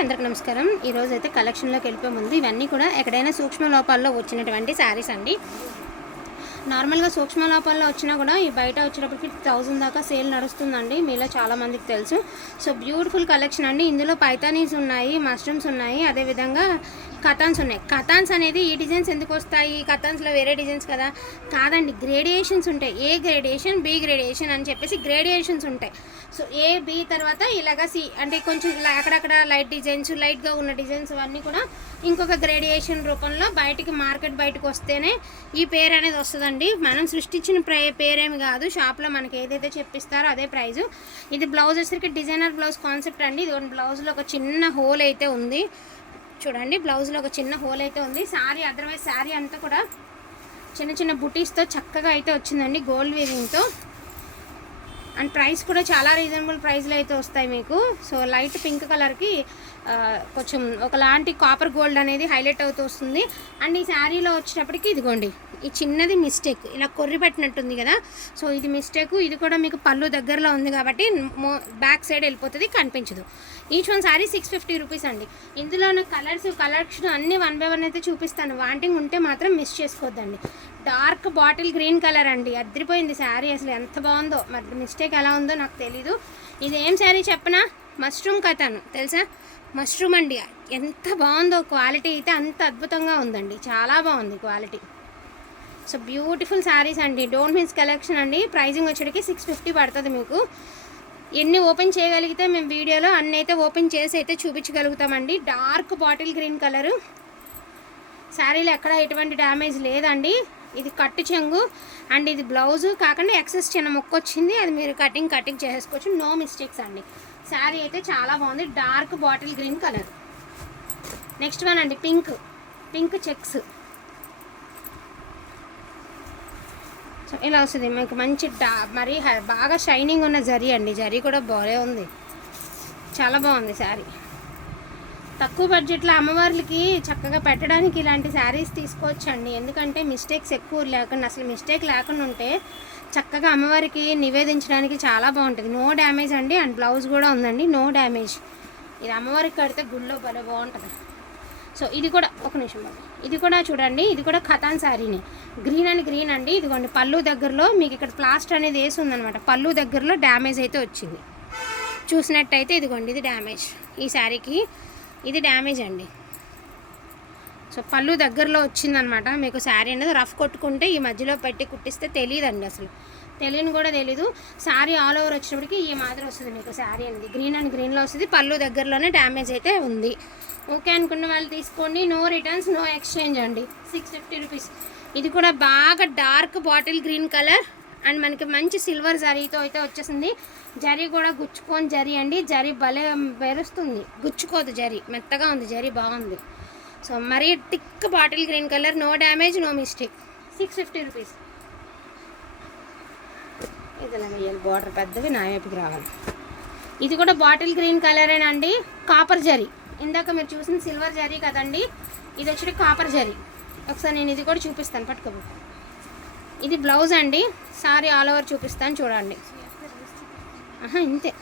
అందరికి నమస్కారం. ఈరోజు అయితే కలెక్షన్లోకి వెళ్ళిపోయే ముందు ఇవన్నీ కూడా ఎక్కడైనా సూక్ష్మ లోపాల్లో వచ్చినటువంటి శారీస్ అండి. నార్మల్గా సూక్ష్మ లోపాల్లో వచ్చినా కూడా ఈ బయట వచ్చేటప్పటికి థౌజండ్ దాకా సేల్ నడుస్తుందండి. మీలో చాలా మందికి తెలుసు. సో బ్యూటిఫుల్ కలెక్షన్ అండి. ఇందులో పైతానీస్ ఉన్నాయి మష్రూమ్స్ ఉన్నాయి. అదేవిధంగా కథాన్స్ ఉన్నాయి. కథాన్స్ అనేది ఈ డిజైన్స్ ఎందుకు వస్తాయి? కథాన్స్లో వేరే డిజైన్స్ కదా? కాదండి గ్రేడియేషన్స్ ఉంటాయి. ఏ గ్రేడియేషన్? బి గ్రేడియేషన్ అని చెప్పేసి గ్రేడియేషన్స్ ఉంటాయి. సో ఏ బి తర్వాత ఇలాగ సి అంటే కొంచెం ఇలా అక్కడక్కడ లైట్ డిజైన్స్ లైట్గా ఉన్న డిజైన్స్ అవన్నీ కూడా ఇంకొక గ్రేడియేషన్ రూపంలో బయటికి మార్కెట్ బయటకు వస్తేనే ఈ పేరు అనేది వస్తుందండి. మనం సృష్టించిన ప్రే పేరేమి కాదు. షాప్లో మనకి ఏదైతే చెప్పిస్తారో అదే ప్రైజు. ఇది బ్లౌజ్ వచ్చేసరికి డిజైనర్ బ్లౌజ్ కాన్సెప్ట్ అండి. ఇది బ్లౌజ్లో ఒక చిన్న హోల్ అయితే ఉంది. చూడండి బ్లౌజ్లో ఒక చిన్న హోల్ అయితే ఉంది. శారీ అదర్వైజ్ శారీ అంతా కూడా చిన్న చిన్న బుటీస్తో చక్కగా అయితే వచ్చిందండి గోల్డ్ వీవింగ్తో అండ్ ప్రైస్ కూడా చాలా రీజనబుల్ ప్రైస్లో అయితే వస్తాయి మీకు. సో లైట్ పింక్ కలర్కి కొంచెం ఒకలాంటి కాపర్ గోల్డ్ అనేది హైలైట్ అవుతూ వస్తుంది. అండ్ ఈ శారీలో వచ్చేటప్పటికి ఇదిగోండి ఈ చిన్నది మిస్టేక్. ఇలా కొర్రి పెట్టినట్టుంది కదా. సో ఇది మిస్టేక్. ఇది కూడా మీకు పళ్ళు దగ్గరలో ఉంది కాబట్టి మో బ్యాక్ సైడ్ వెళ్ళిపోతుంది కనిపించదు. Each one sari six fifty rupees అండి. ఇందులో కలర్స్ కలెక్షన్ అన్నీ వన్ బై వన్ అయితే చూపిస్తాను. వాంటింగ్ ఉంటే మాత్రం మిస్ చేసుకోవద్దండి. డార్క్ బాటిల్ గ్రీన్ కలర్ అండి. అద్రిపోయింది శారీ అసలు ఎంత బాగుందో. మరి మిస్టేక్ ఎలా ఉందో నాకు తెలీదు. ఇది ఏం శారీ చెప్పనా? మష్రూమ్ కథను తెలుసా? మష్రూమ్ అండి. ఎంత బాగుందో క్వాలిటీ అయితే అంత అద్భుతంగా ఉందండి. చాలా బాగుంది క్వాలిటీ. సో బ్యూటిఫుల్ శారీస్ అండి. డోంట్ మిస్ కలెక్షన్ అండి. ప్రైజింగ్ వచ్చేటికి సిక్స్ ఫిఫ్టీ పడుతుంది మీకు. ఎన్ని ఓపెన్ చేయగలిగితే మేము వీడియోలో అన్ని అయితే ఓపెన్ చేసి అయితే చూపించగలుగుతామండి. Dark bottle green colour. శారీలో ఎక్కడ ఎటువంటి డ్యామేజ్ లేదండి. ఇది కట్టు చెంగు అండ్ ఇది బ్లౌజు. కాకుండా ఎక్సెస్ చిన్న మొక్క వచ్చింది. అది మీరు కటింగ్ కటింగ్ చేసుకోవచ్చు. నో మిస్టేక్స్ అండి. శారీ అయితే చాలా బాగుంది. Dark bottle green colour. Next one అండి పింక్. Pink checks. సో ఇలా వస్తుంది. మీకు మంచి డా మరి బాగా షైనింగ్ ఉన్న జరీ అండి. జరీ కూడా బాగా ఉంది. చాలా బాగుంది శారీ. తక్కువ బడ్జెట్లో అమ్మవార్లకి చక్కగా పెట్టడానికి ఇలాంటి శారీస్ తీసుకోవచ్చండి. ఎందుకంటే మిస్టేక్స్ ఎక్కువ లేకుండా అసలు మిస్టేక్ లేకుండా ఉంటే చక్కగా అమ్మవారికి నివేదించడానికి చాలా బాగుంటుంది. నో డ్యామేజ్ అండి. అండ్ బ్లౌజ్ కూడా ఉందండి. నో డ్యామేజ్ ఇది అమ్మవారికి కడితే గుళ్ళో భలే బాగుంటుంది. సో ఇది కూడా ఒక నిమిషం ఇది కూడా చూడండి. ఇది కూడా ఖతాన్ శారీని. గ్రీన్ అండ్ గ్రీన్ అండి. ఇదిగోండి. పళ్ళు దగ్గరలో మీకు ఇక్కడ ప్లాస్టర్ అనేది వేసి ఉందన్నమాట. పళ్ళు దగ్గరలో డ్యామేజ్ అయితే వచ్చింది. చూసినట్టయితే ఇదిగోండి. ఇది డ్యామేజ్ ఈ శారీకి ఇది డ్యామేజ్ అండి. సో పళ్ళు దగ్గరలో వచ్చిందనమాట. మీకు శారీ అనేది రఫ్ కొట్టుకుంటే ఈ మధ్యలో పెట్టి కుట్టిస్తే తెలియదండి అసలు. తెలియని కూడా తెలీదు. శారీ ఆల్ ఓవర్ వచ్చినప్పటికి ఈ మాదిరి వస్తుంది మీకు శారీ అనేది. గ్రీన్ అండ్ గ్రీన్లో వస్తుంది. పళ్ళు దగ్గరలోనే డ్యామేజ్ అయితే ఉంది. ఓకే అనుకున్న వాళ్ళు తీసుకోండి. నో రిటర్న్స్ నో ఎక్స్చేంజ్ అండి. Six fifty rupees. ఇది కూడా బాగా dark bottle green colour. And మనకి మంచి సిల్వర్ జరీతో అయితే వచ్చేసింది. జరీ కూడా గుచ్చుకొని జరీ అండి. జరీ భలే వెరుస్తుంది గుచ్చుకోదు జరీ. మెత్తగా ఉంది. జరీ బాగుంది. సో మరీ thick bottle green colour. No damage no mistake. Six fifty rupees. ఇది వేయాలి బార్డర్ పెద్దవి నా వైపుకి రావాలి. ఇది కూడా బాటిల్ గ్రీన్ కలరేనండి. కాపర్ జరీ. ఇందాక మీరు చూసిన సిల్వర్ జరీ కదండి. ఇది వచ్చి కాపర్ జరీ. ఒకసారి నేను ఇది కూడా చూపిస్తాను. పట్టుకోబో ఇది బ్లౌజ్ అండి. సారీ ఆల్ ఓవర్ చూపిస్తాను చూడండి. ఆహా ఇంతే.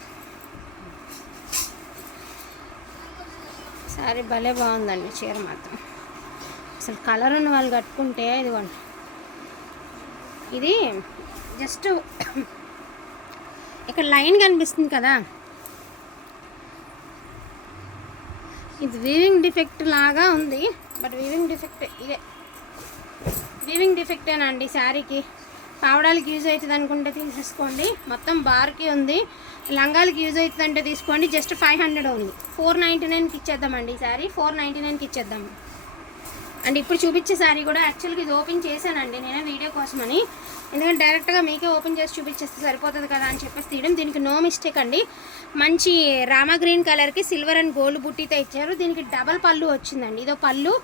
సారీ భలే బాగుందండి చీర మాత్రం. అసలు కలర్ ఉన్న వాళ్ళు కట్టుకుంటే ఇదిగోండి. ఇది జస్ట్ ఇక్కడ లైన్ కనిపిస్తుంది కదా. ఇది వీవింగ్ డిఫెక్ట్ లాగా ఉంది బట్ వీవింగ్ డిఫెక్ట్ ఇదే. వీవింగ్ డిఫెక్టేనండి శారీకి? పావడాలకి యూజ్ అవుతుంది అనుకుంటే తీసేసుకోండి. మొత్తం బార్కి ఉంది. లంగాలకి యూజ్ అవుతుంది అంటే తీసుకోండి. జస్ట్ ఫైవ్ హండ్రెడ్ ఉంది ఫోర్ నైంటీ నైన్కి ఇచ్చేద్దామండి ఈ శారీ. ఫోర్ నైంటీ నైన్కి ఇచ్చేద్దాం. అండ్ ఇప్పుడు చూపించే శారీ కూడా యాక్చువల్గా ఇది ఓపెన్ చేశానండి నేను వీడియో కోసమని. ఎందుకంటే డైరెక్ట్గా మీకే ఓపెన్ చేసి చూపించేస్తే సరిపోతుంది కదా అని చెప్పేసి తీయడం. దీనికి నో మిస్టేక్ అండి. మంచి రామా గ్రీన్ కలర్కి సిల్వర్ అండ్ గోల్డ్ బుట్టితో ఇచ్చారు. దీనికి డబల్ పళ్ళు వచ్చిందండి. ఇదో పళ్ళు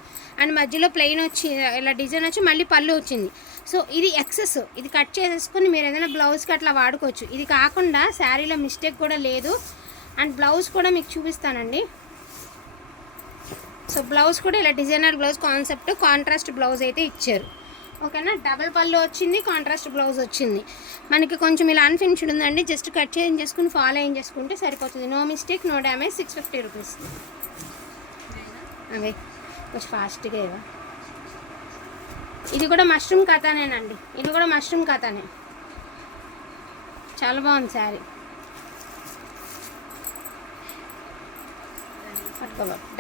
అండ్ మధ్యలో ప్లెయిన్ వచ్చి ఇలా డిజైన్ వచ్చి మళ్ళీ పళ్ళు వచ్చింది. సో ఇది ఎక్సెస్ ఇది కట్ చేసేసుకుని మీరు ఏదైనా బ్లౌజ్కి అట్లా వాడుకోవచ్చు. ఇది కాకుండా శారీలో మిస్టేక్ కూడా లేదు. అండ్ బ్లౌజ్ కూడా మీకు చూపిస్తానండి. సో బ్లౌజ్ కూడా ఇలా designer blouse concept contrast blouse అయితే ఇచ్చారు. ఓకేనా? డబల్ పళ్ళు వచ్చింది కాంట్రాస్ట్ బ్లౌజ్ వచ్చింది. మనకి కొంచెం ఇలా అన్ఫినిష్డ్ ఉందండి. జస్ట్ కట్ చేంజ్ చేసుకుని ఫాలో ఏం చేసుకుంటే సరిపోతుంది. No mistake no damage six fifty rupees. అవే కొంచెం ఫాస్ట్గా ఇవ్వ. ఇది కూడా మష్రూమ్ కథానేనండి. ఇది కూడా మష్రూమ్ కథానే. చాలా బాగుంది శారీ.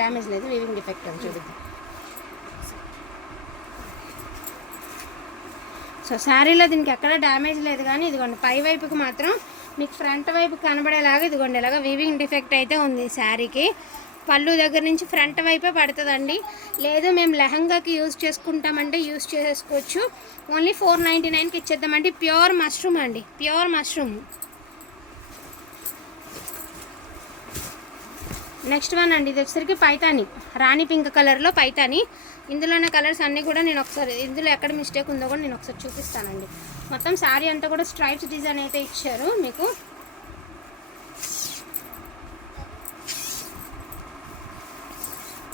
డ్యామేజ్ లేదు వీవింగ్ డిఫెక్ట్ అని చూద్దాం సో శారీలో దీనికి ఎక్కడ డ్యామేజ్ లేదు కానీ ఇదిగోండి పై వైపుకి మాత్రం మీకు ఫ్రంట్ వైపు కనబడేలాగా ఇదిగోండి ఇలాగా వీవింగ్ డిఫెక్ట్ అయితే ఉంది శారీకి పళ్ళు దగ్గర నుంచి ఫ్రంట్ వైపే పడుతుందండి. లేదు మేము లెహంగాకి యూజ్ చేసుకుంటామంటే యూజ్ చేసుకోవచ్చు. ఓన్లీ ఫోర్ నైంటీ నైన్కి ఇచ్చేద్దామండి. ప్యూర్ మష్రూమ్ అండి. ప్యూర్ మష్రూమ్ నెక్స్ట్ వన్ అండి ఇది వచ్చేసరికి పైతాని. రాణి పింక్ కలర్లో పైతాని. ఇందులోనే కలర్స్ అన్నీ కూడా నేను ఒకసారి ఇందులో ఎక్కడ మిస్టేక్ ఉందో కూడా నేను ఒకసారి చూపిస్తానండి. మొత్తం శారీ అంతా కూడా స్ట్రైప్స్ డిజైన్ అయితే ఇచ్చారు మీకు.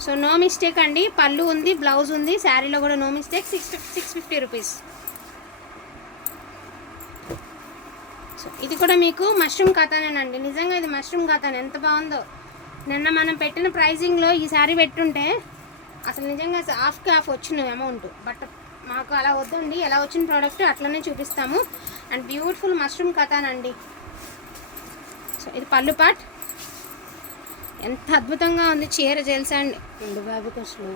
సో నో మిస్టేక్ అండి పళ్ళు ఉంది బ్లౌజ్ ఉంది శారీలో కూడా no mistake six six fifty rupees. So ఇది కూడా మీకు మష్రూమ్ ఖాతానేనండి నిజంగా ఇది మష్రూమ్ ఖాతానే ఎంత బాగుందో. నిన్న మనం పెట్టిన ప్రైజింగ్లో ఈ శారీ పెట్టుంటే అసలు నిజంగా హాఫ్కి హాఫ్ వచ్చిన అమౌంట్ బట్ మాకు అలా వద్దండి. ఎలా వచ్చిన ప్రోడక్ట్ అట్లనే చూపిస్తాము. అండ్ బ్యూటిఫుల్ మష్రూమ్ కథానండి. సో ఇది పళ్ళు పాట్. ఎంత అద్భుతంగా ఉంది చీర తెలుసా అండి? రెండు బాబుకి అసలు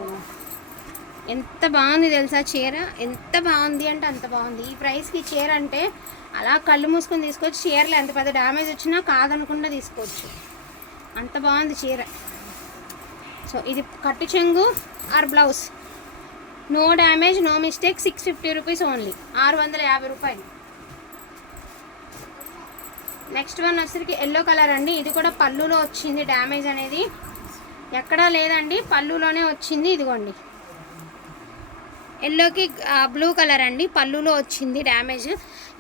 ఎంత బాగుంది తెలుసా చీర? ఎంత బాగుంది అంటే అంత బాగుంది. ఈ ప్రైస్కి చీర అంటే అలా కళ్ళు మూసుకొని తీసుకోవచ్చు. చీరలో ఎంత పెద్ద డ్యామేజ్ వచ్చినా కాదనకుండా తీసుకోవచ్చు. అంత బాగుంది చీర. సో ఇది కట్టు చెంగు or blouse. No damage no mistake six fifty rupees only ఆరు వందల యాభై రూపాయలు. నెక్స్ట్ వన్ వచ్చరికి ఎల్లో కలర్ అండి. ఇది కూడా పళ్ళులో వచ్చింది డ్యామేజ్ అనేది. ఎక్కడా లేదండి పళ్ళులోనే వచ్చింది ఇదిగోండి. ఎల్లోకి బ్లూ కలర్ అండి. పళ్ళులో వచ్చింది డ్యామేజ్.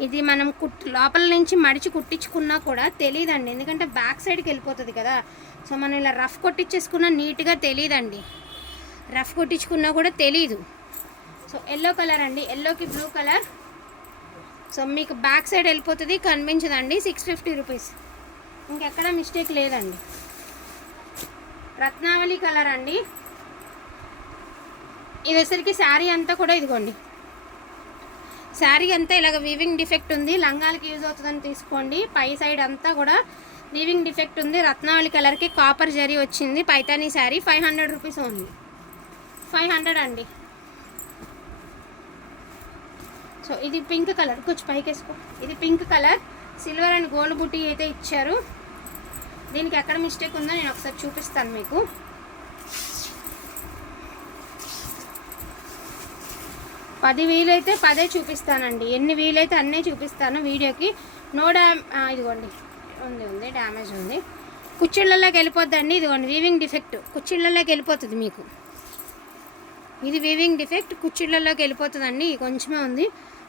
ఇది మనం కుట్ లోపల నుంచి మడిచి కుట్టించుకున్నా కూడా తెలియదండి ఎందుకంటే బ్యాక్ సైడ్కి వెళ్ళిపోతుంది కదా. సో మనం ఇలా రఫ్ కొట్టించేసుకున్నా నీట్గా తెలియదండి రఫ్ కొట్టించుకున్నా కూడా తెలీదు. సో ఎల్లో కలర్ అండి. ఎల్లోకి బ్లూ కలర్. సో మీకు బ్యాక్ సైడ్ వెళ్ళిపోతుంది కనిపించదండి. Six fifty rupees. ఇంకెక్కడ మిస్టేక్ లేదండి. రత్నావళి కలర్ అండి. ఇది వచ్చరికి శారీ అంతా కూడా ఇదిగోండి. శారీ అంతా ఇలాగ వీవింగ్ డిఫెక్ట్ ఉంది. లంగాలకి యూజ్ అవుతుందని తీసుకోండి. పై సైడ్ అంతా కూడా వీవింగ్ డిఫెక్ట్ ఉంది. రత్నావళి కలర్కి కాపర్ జరీ వచ్చింది. Paithani sari five hundred rupees ఉంది ఫైవ్ హండ్రెడ్ అండి. సో ఇది పింక్ కలర్ కొంచెం పైకి వేసుకో ఇది pink colour silver and gold బుట్టి అయితే ఇచ్చారు. దీనికి ఎక్కడ మిస్టేక్ ఉందో నేను ఒకసారి చూపిస్తాను మీకు. పది వీలైతే పదే చూపిస్తానండి. ఎన్ని వీలైతే అన్నీ చూపిస్తాను వీడియోకి. నో డ్యామ్ ఇదిగోండి. ఉంది ఉంది డ్యామేజ్ ఉంది. కుచ్చిళ్ళలోకి వెళ్ళిపోద్దండి. ఇదిగోండి వీవింగ్ డిఫెక్ట్ కుచ్చిళ్ళలోకి వెళ్ళిపోతుంది మీకు. ఇది వీవింగ్ డిఫెక్ట్ కుచ్చిళ్ళలోకి వెళ్ళిపోతుందండి. ఇది కొంచెమే ఉంది.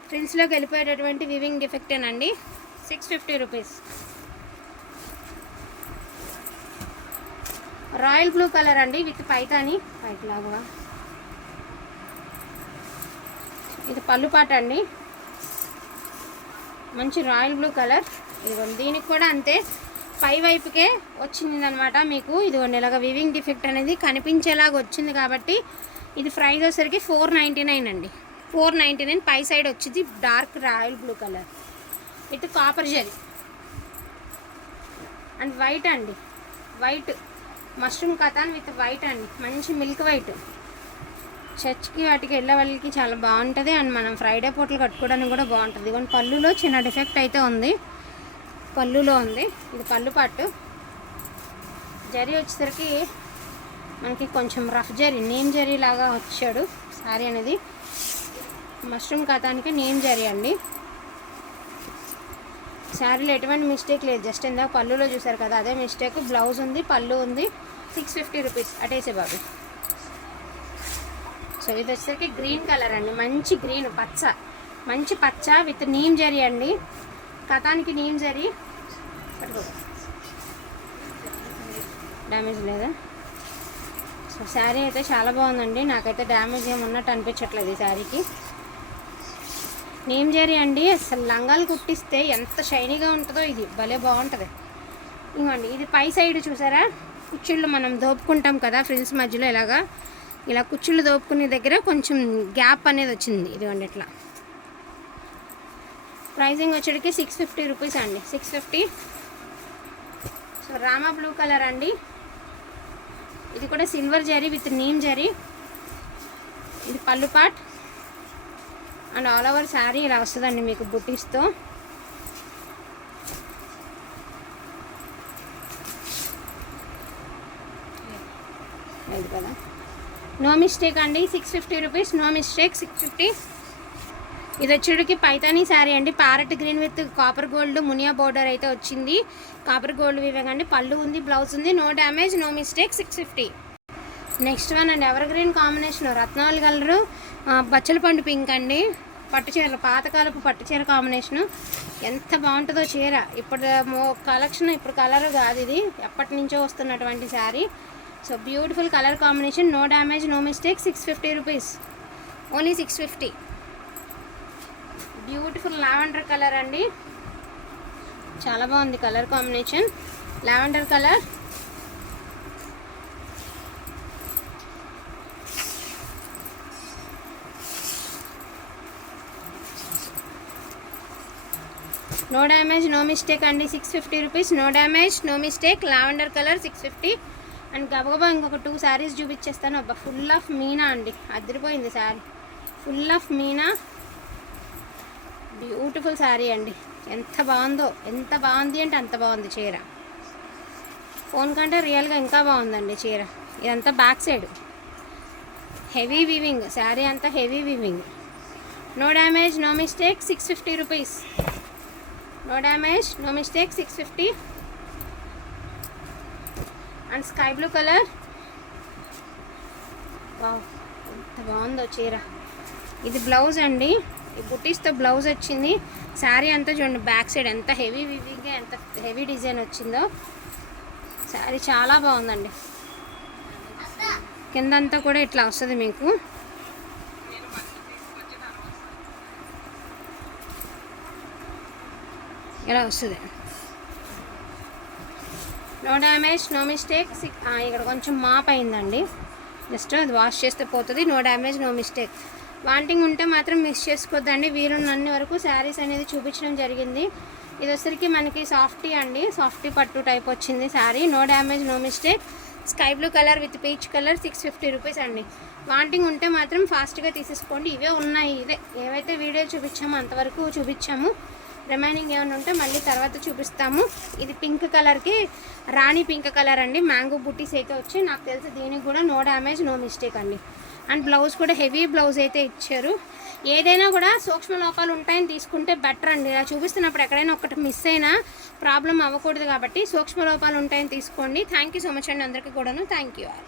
ఫ్రిల్స్లోకి వెళ్ళిపోయేటటువంటి weaving డిఫెక్టేనండి six fifty rupees royal blue colour అండి. విత్ పైతాని లాగా ఇది పళ్ళు పాట అండి. మంచి రాయల్ బ్లూ కలర్. ఇదిగోండి దీనికి కూడా అంతే. పై వైపుకే వచ్చింది అనమాట మీకు. ఇదిగోండి ఇలాగ వివింగ్ డిఫెక్ట్ అనేది కనిపించేలాగా వచ్చింది కాబట్టి ఇది ప్రైస్ వచ్చేసరికి ఫోర్ నైంటీ నైన్ అండి. ఫోర్ నైంటీ నైన్ పై సైడ్ వచ్చింది dark royal blue colour. With copper gel and white అండి. వైట్ మష్రూమ్ కథాన్ విత్ వైట్ అండి. మంచి మిల్క్ వైట్ చర్చ్కి వాటికి వెళ్ళే వాళ్ళకి చాలా బాగుంటుంది. అండ్ మనం ఫ్రైడే పూటలు కట్టుకోవడానికి కూడా బాగుంటుంది. ఇదిగోండి పళ్ళులో చిన్న డిఫెక్ట్ అయితే ఉంది. పళ్ళులో ఉంది. ఇది పళ్ళు పట్టు జరీ వచ్చేసరికి మనకి కొంచెం రఫ్ జరీ నేమ్ జరీ లాగా వచ్చాడు శారీ అనేది. మష్రూమ్ కథానికి నేమ్ జరీ అండి. శారీలో ఎటువంటి మిస్టేక్ లేదు. జస్ట్ ఇందాక పళ్ళులో చూసారు కదా అదే మిస్టేక్. బ్లౌజ్ ఉంది పళ్ళు ఉంది. సిక్స్ ఫిఫ్టీ రూపీస్ అటేసే బాబు. సో ఇది వచ్చేసరికి గ్రీన్ కలర్ అండి. మంచి గ్రీన్ పచ్చ. మంచి పచ్చ విత్ నీమ్ జరీ అండి. కథానికి నీమ్ జరీ. డ్యామేజ్ లేదా? సో శారీ అయితే చాలా బాగుందండి. నాకైతే డ్యామేజ్ ఏమి ఉన్నట్టు అనిపించట్లేదు ఈ శారీకి. నేమ్ జరీ అండి. అసలు లంగాలు కుట్టిస్తే ఎంత షైనీగా ఉంటుందో ఇది. భలే బాగుంటుంది. ఇంకోండి ఇది పై సైడ్ చూసారా? కుచ్చిళ్ళు మనం దోపుకుంటాం కదా ఫ్రిల్స్ మధ్యలో ఇలాగా. ఇలా కుచ్చులు దోపుకునే దగ్గర కొంచెం గ్యాప్ అనేది వచ్చింది. ఇదిగోండి ఇట్లా. ప్రైజింగ్ వచ్చేటికి సిక్స్ ఫిఫ్టీ రూపీస్ అండి. Six fifty so Rama blue colour అండి. ఇది కూడా silver zari with neem zari. ఇది pallu part. And all over sari ఇలా వస్తుందండి మీకు బుటీస్తో ఇది కదా. నో మిస్టేక్ అండి. Six fifty rupees no mistake six fifty ఇది వచ్చేటికి పైతానీ శారీ అండి. Parrot green with copper gold Muniya border అయితే వచ్చింది. కాపర్ గోల్డ్ వివేక్ పళ్ళు ఉంది బ్లౌజ్ ఉంది no damage no mistake six fifty next one అండి. ఎవర్ గ్రీన్ కాంబినేషన్ రత్నాలు కలరు బచ్చల పండు పింక్ అండి. పట్టు చీర పాతకాలపు పట్టు చీర కాంబినేషను ఎంత బాగుంటుందో చీర. ఇప్పుడు కలెక్షన్ ఇప్పుడు కలర్ కాదు ఇది. ఎప్పటి నుంచో వస్తున్నటువంటి sari. So beautiful colour combination no damage no mistake six fifty rupees only six fifty beautiful lavender colour అండి. చాలా బాగుంది colour combination lavender colour no damage no mistake అండి six fifty rupees no damage no mistake lavender colour six fifty and గబగబా ఇంకొక two saris చూపించేస్తాను. అబ్బా full of Meena అండి. అదిరిపోయింది sari full of meena. Beautiful sari అండి. ఎంత బాగుందో ఎంత బాగుంది అంటే అంత బాగుంది చీర. ఫోన్ కంటే రియల్గా ఇంకా బాగుందండి చీర. ఇదంతా back side heavy weaving sari అంతా heavy weaving no damage no mistake six fifty rupees no damage no mistake six fifty and sky blue colour. Wow ఎంత బాగుందో చీర. ఇది బ్లౌజ్ అండి. ఈ బుటీస్తో బ్లౌజ్ వచ్చింది. శారీ అంతా చూడండి బ్యాక్ సైడ్ ఎంత హెవీ వివిగా ఎంత హెవీ డిజైన్ వచ్చిందో. శారీ చాలా బాగుందండి. కిందంతా కూడా ఇట్లా వస్తుంది మీకు. ఇలా వస్తుంది. నో డ్యామేజ్ నో మిస్టేక్ ఇక్కడ కొంచెం మాప్ అయిందండి. జస్ట్ అది వాష్ చేస్తే పోతుంది. No damage no mistake wanting ఉంటే మాత్రం మిస్ చేసుకోవద్దండి. వీరున్నన్ని వరకు శారీస్ అనేది చూపించడం జరిగింది. ఇది వచ్చరికి మనకి సాఫ్టీ అండి. సాఫ్టీ పట్టు టైప్ వచ్చింది sari no damage no mistake sky blue colour with peach colour six fifty rupees అండి. వాంటింగ్ ఉంటే మాత్రం ఫాస్ట్గా తీసేసుకోండి. ఇవే ఉన్నాయి. ఇదే. ఏవైతే వీడియో చూపించామో అంతవరకు చూపించాము. రిమైనింగ్ ఏమైనా ఉంటే మళ్ళీ తర్వాత చూపిస్తాము. ఇది పింక్ కలర్కి రాణి పింక్ కలర్ అండి. మ్యాంగో బుట్టీస్ అయితే వచ్చి నాకు తెలిసి దీనికి కూడా నో డ్యామేజ్ నో మిస్టేక్ అండి. అండ్ బ్లౌజ్ కూడా హెవీ బ్లౌజ్ అయితే ఇచ్చారు. ఏదైనా కూడా సూక్ష్మ లోపాలు ఉంటాయని తీసుకుంటే బెటర్ అండి. ఇలా చూపిస్తున్నప్పుడు ఎక్కడైనా ఒకటి మిస్ అయినా ప్రాబ్లం అవ్వకూడదు కాబట్టి సూక్ష్మ లోపాలు ఉంటాయని తీసుకోండి. థ్యాంక్ యూ సో మచ్ అండి. అందరికీ కూడాను. Thank you all